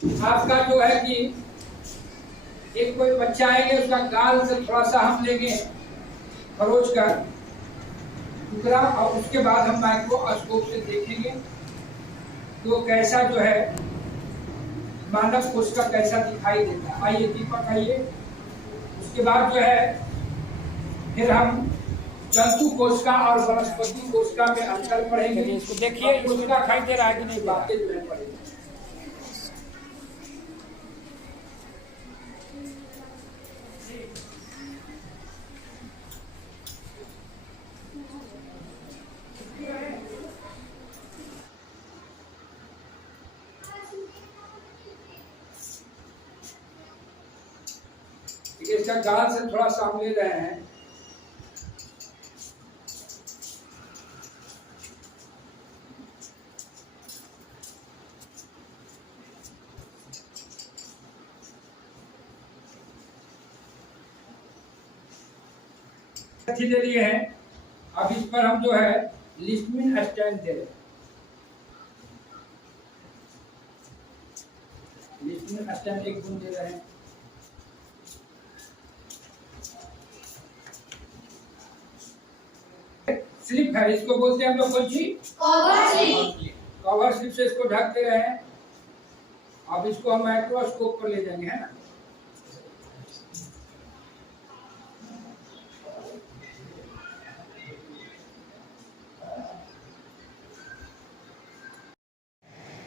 आपका जो है कि एक कोई बच्चा आएंगे, उसका गाल से थोड़ा सा हम लेंगे खरोच कर टुकड़ा, और उसके बाद हम माइक्रोस्कोप से देखेंगे तो कैसा जो है मानव कोशिका कैसा दिखाई देता है। आइए दीपक आइए। उसके बाद जो है फिर हम जंतु कोशिका और वनस्पति कोशिका में अंतर पढ़ेंगे। इसको देखिए, कोशिका दिखाई दे रहा है कि नहीं, बातें जो है पढ़ेंगे। इसका गाल से थोड़ा सा हम ले रहे हैं। ले लिए हैं। अब इस पर हम जो है लिस्टमिन स्टैंड दे रहे हैं। लिस्टमिन स्टैंड एक बूंद दे रहे हैं। स्लिप है, इसको बोलते हैं हम लोग कौन सी? Cover slip. कवर स्लिप से इसको ढक दे रहे हैं। अब इसको हम माइक्रोस्कोप पर ले जाएंगे, है ना।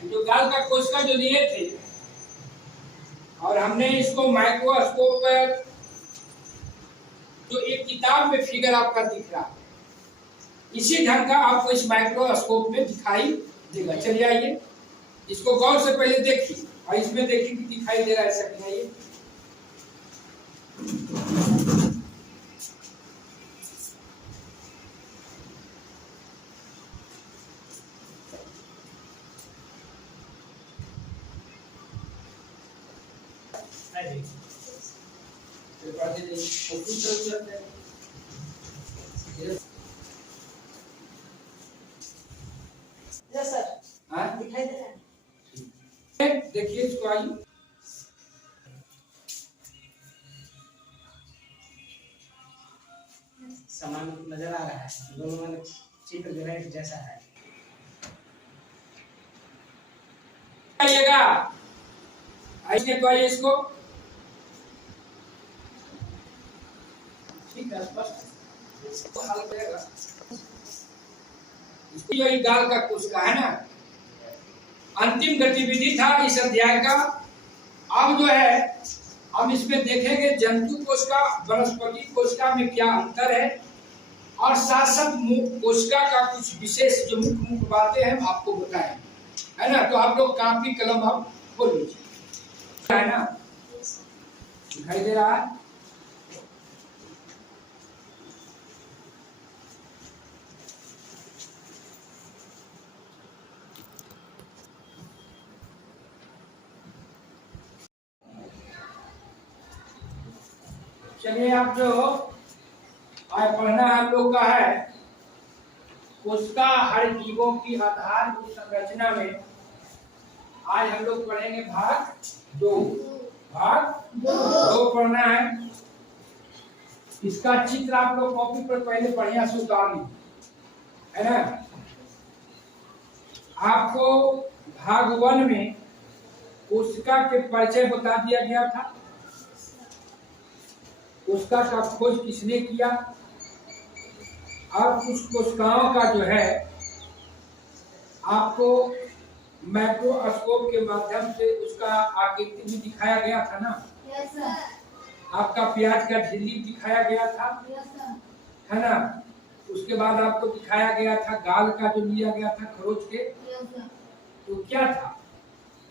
जो गाल का कोशिका जो लिए थे और हमने इसको माइक्रोस्कोप पर, जो एक किताब में फिगर आपका दिख रहा है, इसी ढंग का आपको इस माइक्रोस्कोप में दिखाई देगा। चलिए आइए, इसको गौर से पहले देखिए और इसमें देखिए कि दिखाई दे रहा है ऐसा कि नहीं। दिखाई दे रहा है। देखिए इसको, आइए सामान नजर आ रहा है, दोनों में चित्र जो है जैसा है। आइएगा, आइए तो आइए इसको। ठीक है, स्पष्ट ये गाल का कोशिका है ना। अंतिम गतिविधि था इस अध्याय का। अब जो है हम इसमें देखेंगे जंतु कोशिका वनस्पति कोशिका में क्या अंतर है, और साथ साथ कोशिका का कुछ विशेष जो मुख्य मुख्य बातें हैं आपको बताएं, है ना। तो आप लोग कापी कलम आप खोल लीजिए, है ना। दिखाई दे रहा है? चलिए, आप जो आज पढ़ना हम लोग का है कोशिका हर जीवों की आधारभूत संरचना में। आज हम लोग पढ़ेंगे भाग 2। भाग 2 पढ़ना है। इसका चित्र आप लोग कॉपी पर पहले बढ़िया से उतार लीजिए, है ना। आपको भाग 1 में कोशिका के परिचय बता दिया गया था। कोशिका का खोज किसने किया, और कुछ कोशिकाओं का जो है आपको माइक्रोस्कोप के माध्यम से उसका आकृति भी दिखाया गया था ना। Yes sir. आपका प्याज का झिल्ली दिखाया गया था, यस सर। है ना। उसके बाद आपको दिखाया गया था गाल का जो लिया गया था खरोच के। Yes sir. तो क्या था,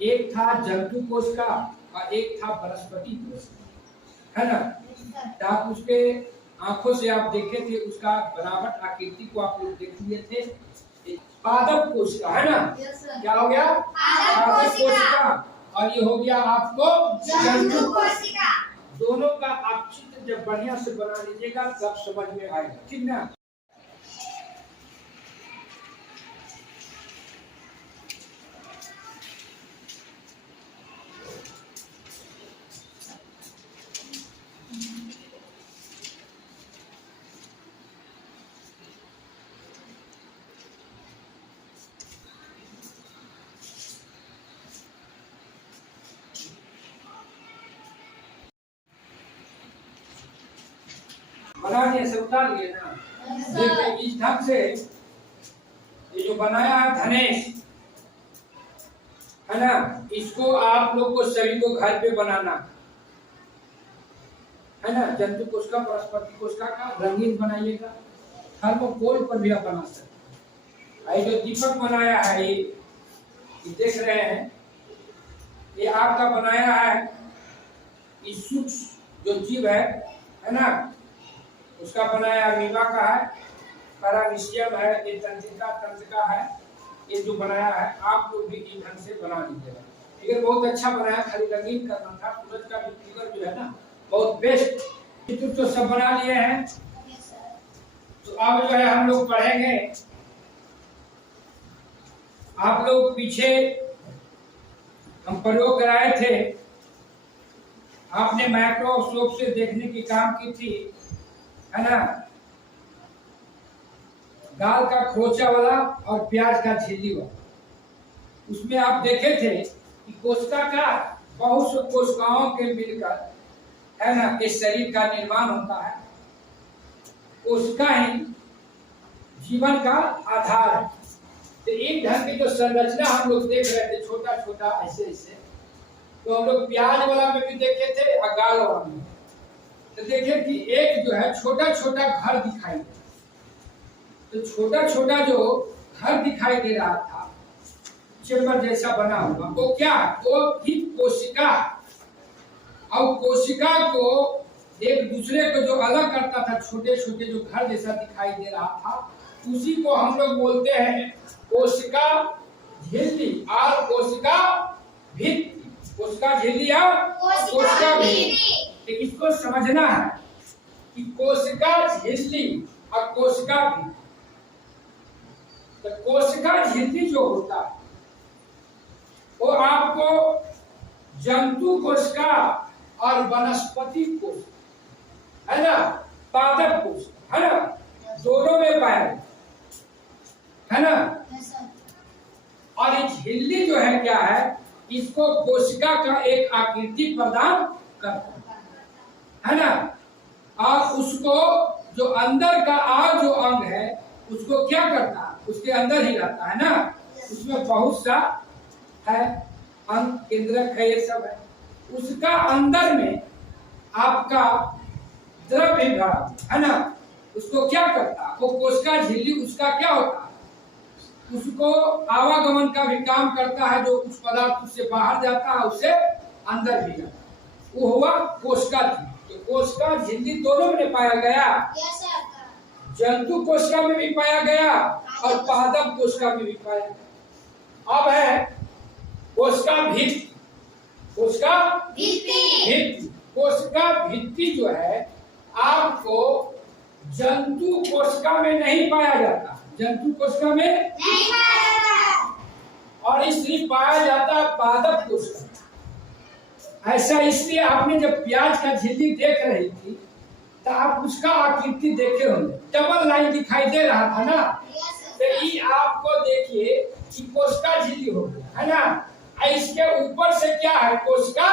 एक था जंतु कोशिका और एक था वनस्पति कोशिका, है ना। आप उसके आंखों से आप देखे थे, उसका बनावट आकृति को आप लोग देख लिए थे। पादप कोशिका, है ना। क्या हो गया? पादप कोशिका। और ये हो गया आपको जंतु कोशिका। दोनों का आप चित्र जब बढ़िया से बना लीजिएगा तब समझ में आएगा, ठीक ना। बना दिए, सब उतार लिए ना। देखिए इस ढंग से ये जो बनाया है धनेश, है ना, इसको आप लोग को सभी को घर पे बनाना है ना। जंतु कोशिका, वनस्पति कोशिका का रंगीन बनाइएगा। थर्मोकोल पर भी आप बना सकते हैं। जो दीपक बनाया है ये देख रहे हैं, ये आपका बनाया है। इस सूक्ष्म जो जीव है ना, उसका बनाया अमीबा का है, पैरामीशियम है, ये तंत्रिका है। ये जो बनाया है आप लोग भी इन ढंग से बना लीजिएगा। ठीक है, बहुत अच्छा बनाया, खाली रंगीन करना था। सूरज का भी फिगर जो है ना बहुत बेस्ट। तो सब बना लिए हैं। तो अब जो है हम लोग पढ़ेंगे। आप लोग पीछे हम प्रयोग कराए थे, आपने माइक्रोस्कोप से देखने की काम की थी, है ना। दाल का खोचा वाला और प्याज का झिल्ली वाला, उसमें आप देखे थे कि कोशिका का बहुत से कोशिकाओं के मिलकर, है ना, इस शरीर का निर्माण होता है। कोशिका ही जीवन का आधार है। तो एक ढंग की जो संरचना हम लोग देख रहे थे, छोटा छोटा ऐसे ऐसे, तो हम लोग प्याज वाला में भी देखे थे और गाल वाला में। तो देखे कि एक जो है छोटा छोटा घर दिखाई दे। तो छोटा छोटा जो घर दिखाई दे रहा था, चेम्बर जैसा बना हुआ, वो क्या, वो भी कोशिका। और कोशिका को एक दूसरे को जो अलग करता था, छोटे छोटे जो घर जैसा दिखाई दे रहा था, उसी को हम लोग बोलते हैं कोशिका झिल्ली और कोशिका भित्ति। कोशिका झिल्ली और कोशिका भित्ति। इसको समझना है कि कोशिका झिल्ली और कोशिका भित्ति। तो कोशिका झिल्ली जो होता है वो आपको जंतु कोशिका और वनस्पति कोशिका, है ना, पादप कोशिका, है ना, दोनों में पाया है ना। और ये झिल्ली जो है क्या है, इसको कोशिका का एक आकृति प्रदान करता है ना। और उसको जो अंदर का और जो अंग है उसको क्या करता है, उसके अंदर ही रहता है ना। उसमें बहुत सा है, अंग केंद्रक है, ये सब है। उसका अंदर में आपका द्रव्य भरा है ना, उसको क्या करता है, वो कोशिका झिल्ली उसका क्या होता है, उसको आवागमन का भी काम करता है। जो कुछ पदार्थ उससे बाहर जाता है उससे अंदर भी जाता है, वो हुआ कोशिका झिल्ली। तो कोशिका झिल्ली दोनों में पाया गया, जंतु कोशिका में भी पाया गया और पादप कोशिका में भी पाया गया। अब है कोशिका भित्ति। कोशिका भित्ति, कोशिका भित्ति जो है आपको जंतु कोशिका में नहीं पाया जाता, जंतु कोशिका में नहीं पाया जाता, और इसलिए पाया जाता पादप कोशिका। ऐसा इसलिए आपने जब प्याज का झिल्ली देख रही थी तो आप उसका आकृति देखे होंगे, डबल लाइन दिखाई दे रहा था ना। तो ये आपको देखिए कि कोशिका झिल्ली हो गया, है ना। इसके ऊपर से क्या है, कोशिका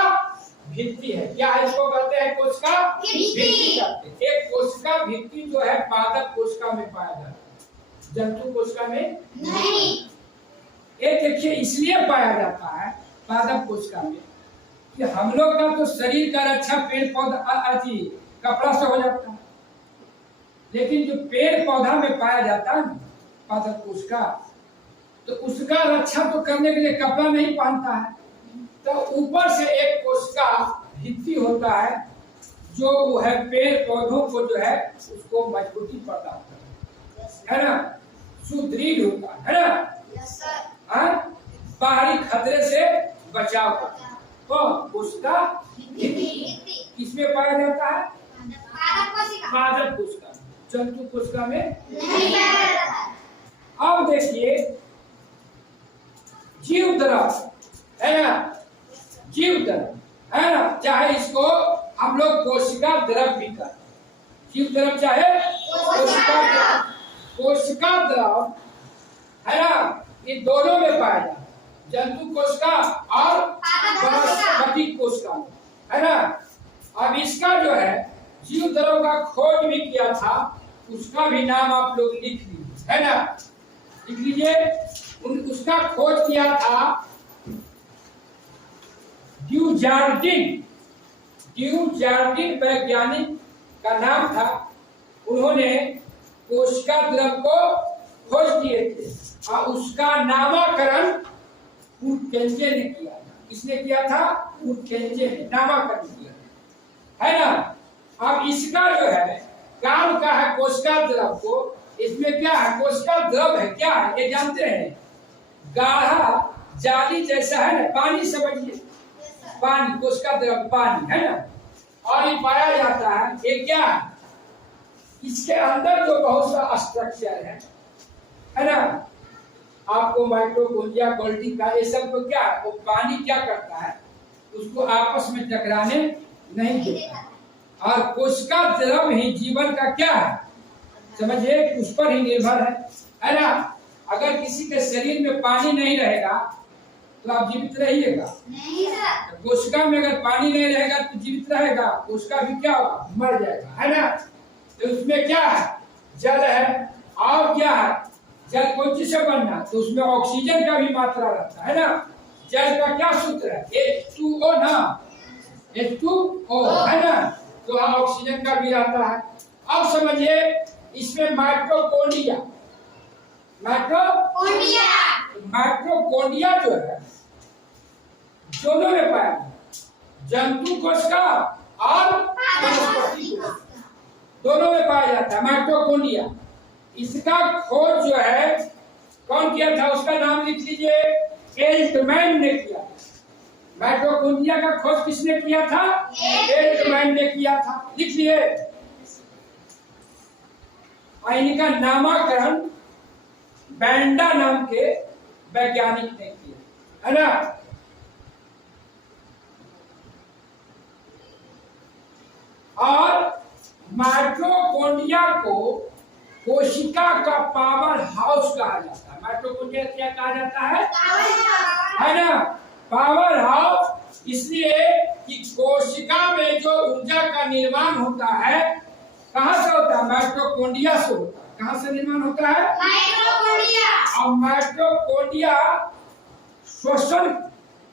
भित्ति है। क्या है, इसको कहते हैं कोशिका भित्ति कहते हैं। एक कोशिका भित्ति जो है पादप कोशिका में पाया जाता है, जंतु कोशिका में नहीं। ये देखिए इसलिए पाया जाता है पादप कोशिका में कि हम लोग का तो शरीर का रक्षा पेड़ पौधा कपड़ा से हो जाता है, लेकिन जो पेड़ पौधा में पाया जाता है पादप कोशिका, तो उसका रक्षा तो करने के लिए कपड़ा नहीं पहनता है। तो ऊपर से एक कोशिका भित्ति होता है जो वो है पेड़ पौधों को जो है उसको मजबूती प्रदान करता है ना, सुदृढ़ होता है ना, बाहरी खतरे से बचाव करता है। तो कोशिका किसमें पाया जाता है, पादप कोशिका, जंतु कोशिका में नहीं पाया जाता है। अब देखिए जीव द्रव है ना, जीव द्रव है ना, चाहे इसको हम लोग कोशिका द्रव भी कहते हैं। जीव द्रव चाहे कोशिका द्रव है ना, ये दोनों में पाया जाता है, जंतु कोशिका और वनस्पति कोशिका, है ना। अब इसका जो है जीव द्रव का खोज भी किया था, उसका भी नाम आप लोग लिख लीजिए, है ना? लिख लीजिए। उसका खोज किया था ड्यूजार्डिन। ड्यूजार्डिन वैज्ञानिक का नाम था। उन्होंने कोशिका द्रव को खोज किए थे और उसका नामकरण पुरकेंजे ने किया था। किसने किया था? पुरकेंजे ने नामकरण किया था, है ना? अब इसका जो है काम का है कोशिका द्रव को, इसमें क्या है? कोशिका द्रव है, क्या है ये जानते हैं? गाढ़ा जाली जैसा है ना, पानी समझिए, पानी, कोशिका द्रव पानी, है ना? और ये पाया जाता है, ये क्या है? इसके अंदर जो बहुत सा स्ट्रक्चर है ना? आपको माइटोकॉन्ड्रिया, गोल्गी का ये सब तो क्या है? वो पानी क्या करता है? उसको आपस में टकराने नहीं देता। और कोशिका द्रव ही जीवन का क्या है? समझिए, उस पर ही निर्भर है ना? अगर किसी के शरीर में पानी नहीं रहेगा तो आप जीवित रहिएगा नहीं। कोशिका में अगर पानी नहीं रहेगा तो जीवित रहेगा, कोशिका भी क्या होगा? मर जाएगा, है ना? तो उसमें क्या है? जल है। और क्या है? जल कौन चीज से बनना? तो उसमें ऑक्सीजन का भी मात्रा रहता है ना? जल का क्या सूत्र है? H2O ना, H2O, है ना? तो हाँ, ऑक्सीजन का भी रहता है। अब समझिए, इसमें माइटोकॉन्ड्रिया जो है दोनों में पाया जाता, जंतु कोशिका और वनस्पति कोशिका दोनों में पाया जाता है माइटोकॉन्ड्रिया। इसका खोज जो है कौन किया था? उसका नाम लिख लीजिए, एल्टमैन ने किया। माइटोकॉन्ड्रिया का खोज किसने किया था? एल्टमैन ने किया था। लिख लिए। इनका नामकरण बैंडा नाम के वैज्ञानिक ने किया, है ना? और माइटोकॉन्ड्रिया को कोशिका का पावर हाउस कहा जाता है। माइटोकॉन्ड्रिया क्या कहा जाता है ना? Power house. इसलिए कि कोशिका में जो ऊर्जा का निर्माण होता है कहाँ से होता है? माइटोकॉन्ड्रिया से होता है। कहाँ से निर्माण होता है? माइटोकॉन्ड्रिया। और माइटोकॉन्ड्रिया श्वसन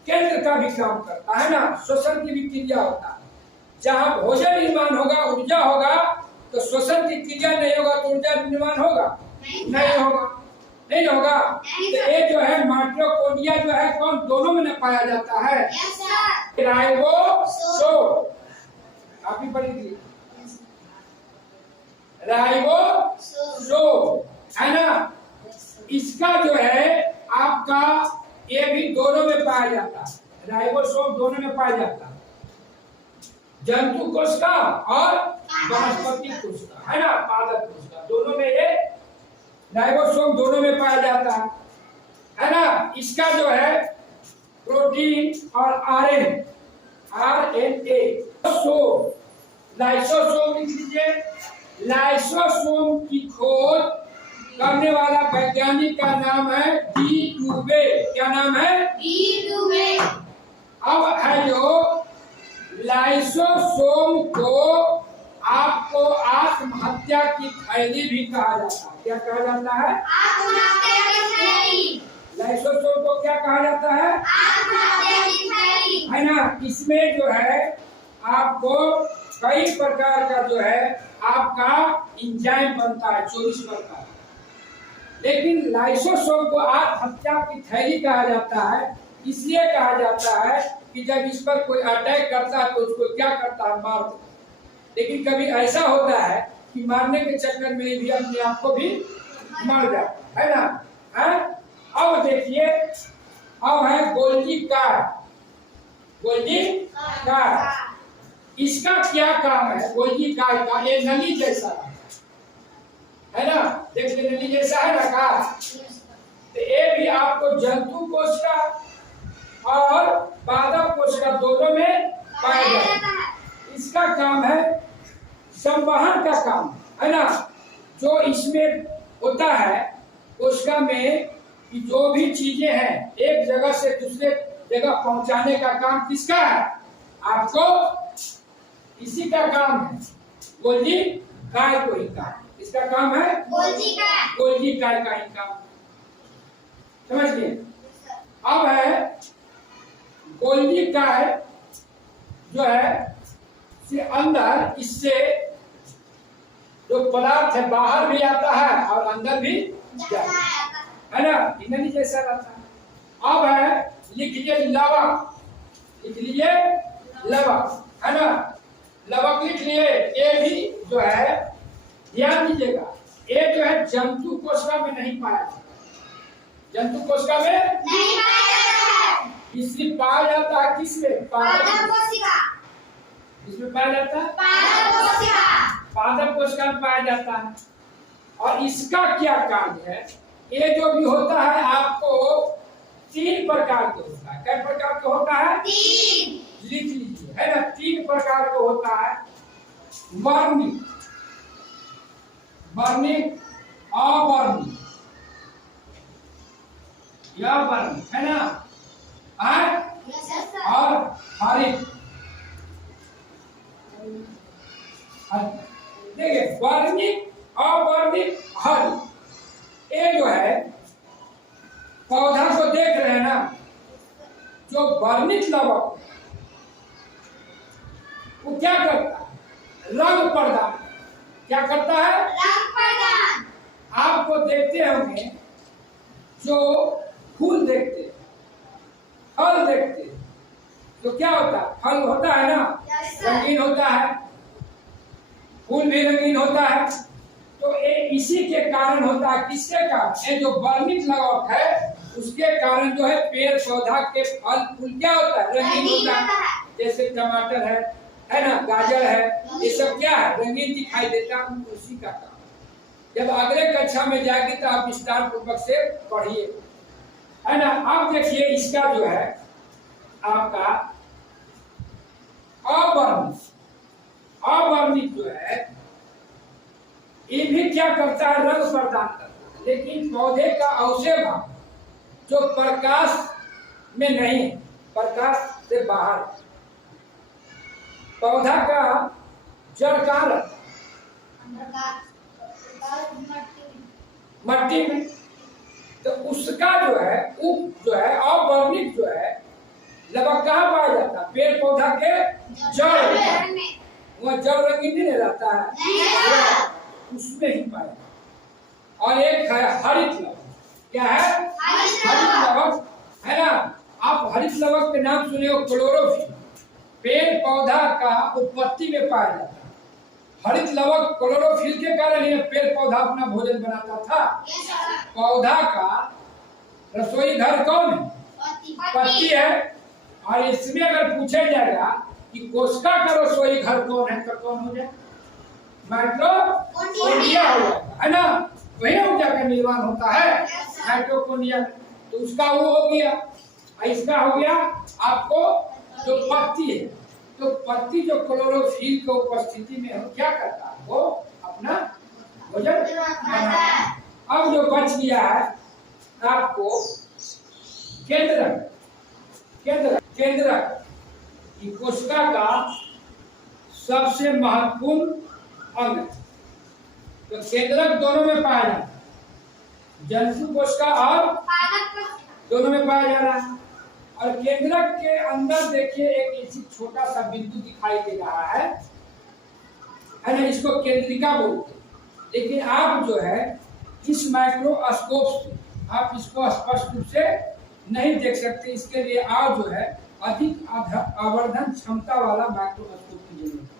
केंद्र का भी काम करता है ना? श्वसन की भी क्रिया होता है। जहाँ भोजन निर्माण होगा, ऊर्जा होगा, तो श्वसन की क्रिया नहीं होगा तो ऊर्जा निर्माण होगा? नहीं होगा। तो ये जो है माइटोकॉन्ड्रिया जो है कौन? दोनों में पाया जाता है। राइबोसोम, आप भी पढ़ी थी, राइबोसोम, है ना? इसका जो है आपका ये भी दोनों में पाया जाता है। राइबोसोम दोनों में पाया जाता है, जंतु कोशिका और वनस्पति कोशिका, है ना? पादप कोशिका दोनों में ये राइबोसोम दोनों में पाया जाता है ना? इसका जो है प्रोटीन और RNA लाइसोसोम लिख लीजिए। लाइसोसोम की खोज करने वाला वैज्ञानिक का नाम है डी डुबे। क्या नाम है? डी डुबे। अब है जो लाइसोसोम को आपको आत्महत्या की थैली भी कहा जाता है। क्या कहा जाता है? आत्महत्या की थैली। लाइसोसोम को क्या कहा जाता है? आत्महत्या की थैली, है ना? इसमें जो है आपको कई प्रकार का जो है आपका एंजाइम बनता है, 24 प्रकार। लेकिन लाइसोसोम को आत्महत्या की थैली कहा जाता है। इसलिए कहा जाता है कि जब इस पर कोई अटैक करता है तो उसको क्या करता है? मार देता है। लेकिन कभी ऐसा होता है कि मारने के चक्कर में भी अपने आप को भी मर जाता है ना? है? अब देखिए, अब है गोल्गी कार्ड। इसका क्या काम है? गोल्गी कार्ड का ये नली जैसा है ना? देखिए नली जैसा है ना का? तो ये भी आपको जंतु कोशिका और पादप कोशिका दोनों में पाया जाता है। इसका काम है संवहन का काम, है ना? जो इसमें होता है कोशिका में कि जो भी चीजें हैं एक जगह से दूसरे जगह पहुंचाने का काम किसका है? आपको इसी का काम है। गोल्जी काय कोशिका, इसका काम है गोल्जी काय का इनकम। समझ गए? अब है गोल्जी काय जो है से अंदर इससे जो पदार्थ है बाहर भी आता है और अंदर भी जाता है ना, इन्हें जैसा रहता है। अब है लिख लीजिए लवक, लिख लीजिए लवक, है ना, लवक लिख लिए। ये भी जो है ध्यान दीजिएगा, ये जो है जंतु कोशिका में नहीं पाया जाता, जंतु कोशिका में नहीं पाया जाता है, इसमें पाया जाता है किसमें? पादप कोशिका। इसमें पाया जाता है पादप कोशिका में पाया जाता है। और इसका क्या कार्य है? ये जो भी होता है आपको 3 प्रकार के होता है। कितने प्रकार के होता है? 3। लिख लीजिए, है ना, 3 प्रकार का होता है। वर्णिक, वर्णिक, अवर्णिक या वर्णिक, है ना, और हरित। देखिए वर्णिक, अवर्णिक, हरित, ये जो है पौधा को देख रहे हैं ना, जो वर्णित लवक वो क्या करता है? रंग प्रदान। क्या करता है? रंग प्रदान। आपको देखते होंगे जो फूल देखते, फल देखते, तो क्या होता है? फल होता है ना, रंगीन होता है, फूल भी रंगीन होता है। तो ये इसी के कारण होता है। किसके कारण? ये जो वर्णित लवक है उसके कारण जो है पेड़ पौधा के फल फूल क्या होता है? रंगीन होता है। जैसे टमाटर है ना, गाजर है, ये सब क्या है? रंगीन दिखाई देता है। उसी का काम। जब अगले कक्षा में जाएगी तो आप विस्तार पूर्वक से पढ़िए, है ना। अब देखिए इसका जो है आपका अवर्णित, अवर्णित जो है ये भी क्या करता है? रंग प्रदान करता है। लेकिन पौधे का अवशेष भाग जो प्रकाश में नहीं, प्रकाश से बाहर, पौधा का जड़ कहाँ रहता है? मट्टी में। तो उसका जो है जो है अवर्णित जो है लवक कहाँ पाया जाता है? पेड़ पौधा के जड़ में। वह जड़ रंगीन नहीं रहता है, उसमें ही पाया। और एक है हरित लवक। क्या है? हरित लवक, है ना। आप हरित लवक के नाम सुने हो? क्लोरोफिल, पेड़ पौधा का उत्पत्ति में पाया जाता है। हरित लवक क्लोरोफिल के कारण ये पेड़ पौधा अपना भोजन बनाता था। पौधा का रसोई घर कौन है? पत्ती है। और इसमें अगर पूछा जाएगा कि कोशिका का रसोई घर कौन है तो कौन हो जाए? माइटोकॉन्ड्रिया हो जाएगा, है ना। वही ऊर्जा का निर्माण होता है माइटोकॉन्ड्रिया। तो उसका वो हो गया, इसका हो गया आपको जो पत्ती है। तो पत्ती जो क्लोरोफिल की उपस्थिति में हो क्या करता है? वो अपना भोजन बनाता है। अब जो बच गया है आपको केंद्रक, केंद्रक, केंद्रक कोशिका का सबसे महत्वपूर्ण अंग है। तो केंद्रक दोनों में पाया जाता है, जंतु कोशिका और दोनों में पाया जा रहा है। और केंद्रक के अंदर देखिए एक ऐसी छोटा सा बिंदु दिखाई दे रहा है ना, इसको केंद्रिका बोलते हैं। लेकिन आप जो है इस माइक्रोस्कोप से आप इसको स्पष्ट रूप से नहीं देख सकते। इसके लिए आप जो है अधिक आवर्धन क्षमता वाला माइक्रोस्कोप की जरूरत है।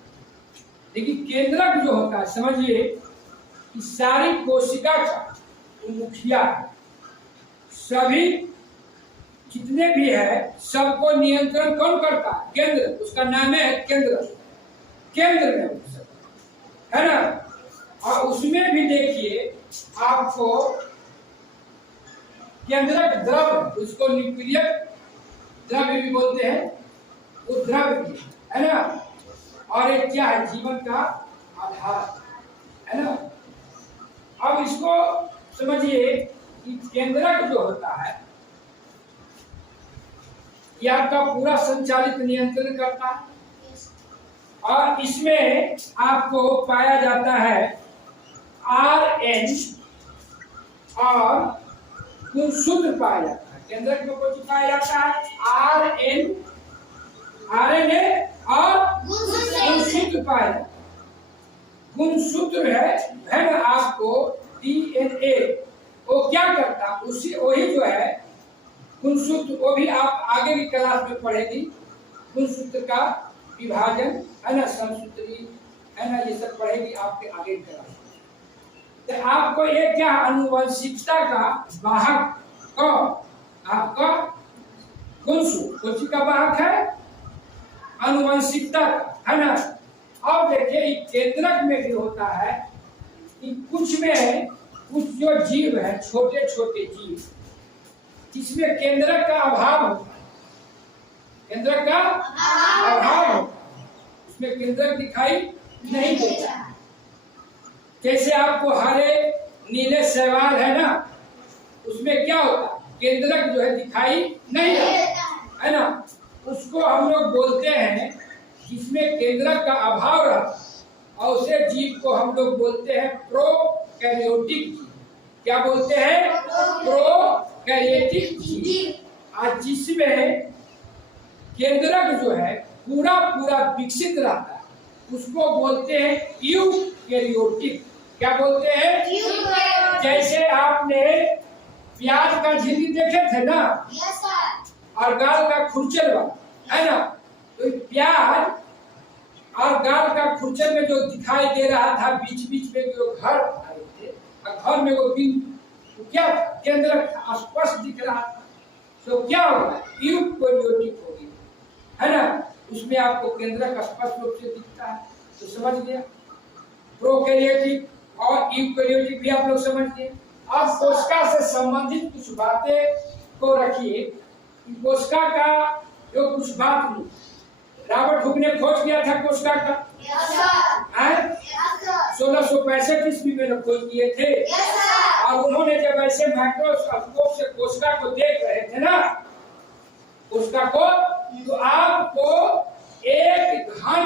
लेकिन केंद्रक जो होता है, समझिए कि सारी कोशिका का मुखिया है, सभी जितने भी है सबको नियंत्रण कौन करता है? केंद्र। उसका नाम है केंद्र, केंद्र में है ना। और उसमें भी देखिए आपको केंद्रक द्रव, उसको न्यूक्लियर द्रव्य भी बोलते हैं, वो द्रव्य है ना। और एक क्या है? जीवन का आधार, है ना। अब इसको समझिए कि केंद्रक जो होता है ये आपका पूरा संचालित नियंत्रण करता है। और इसमें आपको पाया जाता है RN और गुणसूत्र पाया जाता है। केंद्रक में कौन पाया जाता है? RNA और गुणसूत्र पाया जाता है। गुणसूत्र है ना आपको DNA, वो क्या करता उसी वही जो है गुणसूत्र, वो भी आप आगे की क्लास में पढ़ेगी। गुणसूत्र का विभाजन है ना, समसूत्री है ना, ये सब पढ़ेगी आपके आगे की क्लास में। तो आपको ये क्या आनुवंशिकता का वाहक कौन? आपका गुणसूत्र कौन का वाहक है? आनुवंशिकता का, है ना। अब देखिए केंद्रक में भी होता है कि कुछ जो जीव है, छोटे छोटे जीव, जिसमें केंद्रक का अभाव होता है, केंद्रक का अभाव होता है, उसमें केंद्रक दिखाई नहीं देता। जैसे आपको हरे नीले शैवाल है ना, उसमें क्या होता है? केंद्रक जो है दिखाई नहीं देता, है ना। उसको हम लोग बोलते हैं जिसमें केंद्रक का अभाव रहता है, और उसे जीव को हम लोग बोलते हैं प्रोकैरियोटिक जीव। क्या बोलते हैं? प्रोकैरियोटिक जीव। और जिसमें केंद्रक जो है पूरा पूरा विकसित रहता है, उसको बोलते हैं यूकैरियोटिक। क्या बोलते हैं? जैसे आपने प्याज का झिल्ली देखे थे ना, और गाल का खुरचल वाला, है ना। तो प्याज और गाल का खुरचल में जो दिखाई दे रहा था बीच बीच में जो घर आए थे, और घर में वो बिंदु क्या केंद्र स्पष्ट दिख रहा था, तो क्या होगा? यूकैरियोटिक होगी, है ना। उसमें आपको केंद्र का स्पष्ट रूप से दिखता है, तो समझ गया। प्रोकैरियोटिक और यूकैरियोटिक भी आप लोग समझ गए। अब कोशिका से संबंधित कुछ बातें को रखिए। कोशिका का जो कुछ बात रॉबर्ट हुक ने खोज किया था कोशिका का, 1665 ईस्वी में खोज किए थे। और उन्होंने जब ऐसे माइक्रोस्कोप से कोशिका को देख रहे थे ना, कोशिका को, तो आपको 1 घन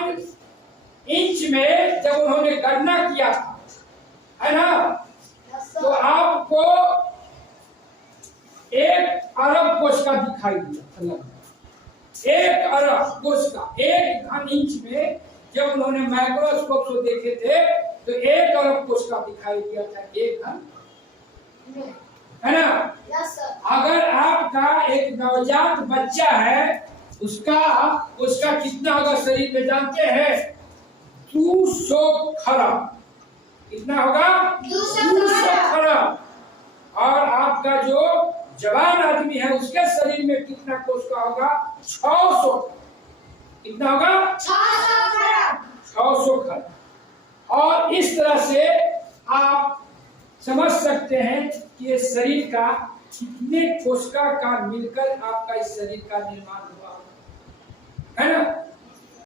इंच में जब उन्होंने गणना किया था, है ना, तो आपको 1 अरब कोशिका दिखाई दिया। 1 अरब कोशिका 1 घन इंच में जब उन्होंने माइक्रोस्कोप से देखे थे, तो 1 अरब कोशिका दिखाई दिया था, 1 घन, है ना। अगर आपका एक नवजात बच्चा है, उसका कितना होगा शरीर में जानते हैं? 200 खरब। कितना होगा? 200 खरब। और आपका जो जवान आदमी है, उसके शरीर में कितना कोशिका होगा? 600। कितना होगा? 600 खरब। और इस तरह से आप समझ सकते हैं कि ये शरीर का कितने कोशिका का मिलकर आपका इस शरीर का निर्माण हुआ, है ना।